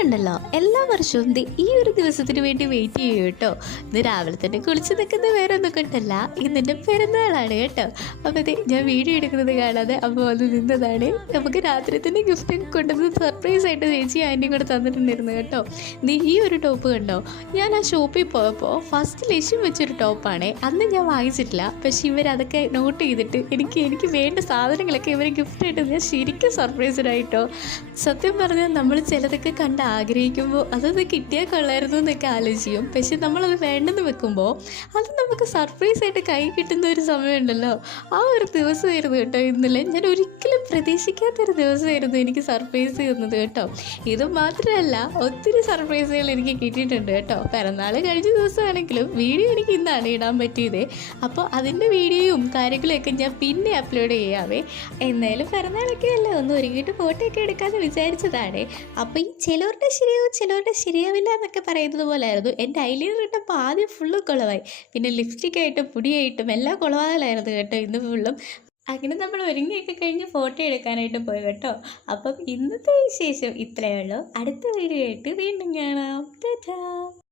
ഞാനുണ്ടല്ലോ എല്ലാ വർഷവും ഈ ഒരു ദിവസത്തിന് വേണ്ടി വെയിറ്റ് ചെയ്യും കേട്ടോ. ഇന്ന് രാവിലെ തന്നെ കുളിച്ച് നിൽക്കുന്ന വേറെ ഒന്നും കൊണ്ടല്ല, ഇന്നെൻ്റെ പിറന്നാളാണ് കേട്ടോ. അപ്പോൾ ഞാൻ വീഡിയോ എടുക്കുന്നത് കാണാതെ അപ്പോൾ അത് നിന്നതാണ്. നമുക്ക് രാത്രി തന്നെ ഗിഫ്റ്റ് കൊണ്ടുവന്ന് സർപ്രൈസ് ആയിട്ട് ചേച്ചി ആൻറ്റിയും കൂടെ തന്നിട്ടുണ്ടായിരുന്നു കേട്ടോ. ഈ ഒരു ടോപ്പ് കണ്ടോ, ഞാൻ ആ ഷോപ്പിൽ പോയപ്പോൾ ഫസ്റ്റ് ലക്ഷ്യം വെച്ചൊരു ടോപ്പാണ്. അന്ന് ഞാൻ വാങ്ങിച്ചിട്ടില്ല, പക്ഷേ ഇവരതൊക്കെ നോട്ട് ചെയ്തിട്ട് എനിക്ക് വേണ്ട സാധനങ്ങളൊക്കെ ഇവർ ഗിഫ്റ്റായിട്ട് ഞാൻ ശരിക്കും സർപ്രൈസ്ഡായിട്ടോ. സത്യം പറഞ്ഞാൽ നമ്മൾ ചിലതൊക്കെ കണ്ട് ആഗ്രഹിക്കുമ്പോൾ അതൊന്ന് കിട്ടിയാൽ കൊള്ളായിരുന്നു എന്നൊക്കെ ആലോചിക്കും. പക്ഷെ നമ്മളത് വേണ്ടെന്ന് വെക്കുമ്പോൾ അത് നമുക്ക് സർപ്രൈസായിട്ട് കൈ കിട്ടുന്ന ഒരു സമയമുണ്ടല്ലോ, ആ ഒരു ദിവസമായിരുന്നു കേട്ടോ ഇന്നലെ. ഞാൻ ഒരിക്കലും പ്രതീക്ഷിക്കാത്തൊരു ദിവസമായിരുന്നു എനിക്ക് സർപ്രൈസ് ചെയ്യുന്നത് കേട്ടോ. ഇത് മാത്രമല്ല, ഒത്തിരി സർപ്രൈസുകൾ എനിക്ക് കിട്ടിയിട്ടുണ്ട് കേട്ടോ. പിറന്നാൾ കഴിഞ്ഞ ദിവസമാണെങ്കിലും വീഡിയോ എനിക്ക് ഇന്നാണ് ഇടാൻ പറ്റിയത്. അപ്പോൾ അതിൻ്റെ വീഡിയോയും കാര്യങ്ങളൊക്കെ ഞാൻ പിന്നെ അപ്ലോഡ് ചെയ്യാവേ. എന്തായാലും പിറന്നാളൊക്കെ അല്ലേ, ഒന്ന് ഒരുങ്ങിയിട്ട് ഫോട്ടോ ഒക്കെ എടുക്കാമെന്ന് വിചാരിച്ചതാണ്. അപ്പോൾ ഈ ചിലവരുടെ ശരിയാവും ചിലവരുടെ ശരിയാവില്ല എന്നൊക്കെ പറയുന്നത് പോലെയായിരുന്നു. എൻ്റെ ഐലൈനർ ഇട്ടപ്പോൾ ആദ്യം ഫുള്ളും കുളമായി, പിന്നെ ലിപ്സ്റ്റിക്കായിട്ടും പൊടിയായിട്ടും എല്ലാം കുളവാകലായിരുന്നു കേട്ടോ ഇന്ന് ഫുള്ളും. അങ്ങനെ നമ്മൾ ഒരുങ്ങിയൊക്കെ കഴിഞ്ഞ് ഫോട്ടോ എടുക്കാനായിട്ട് പോയി കേട്ടോ. അപ്പം ഇന്നത്തെ വിശേഷം ഇത്രയേ ഉള്ളൂ. അടുത്ത വീഡിയോ ആയിട്ട് വീണ്ടും കാണാം. ടാറ്റാ.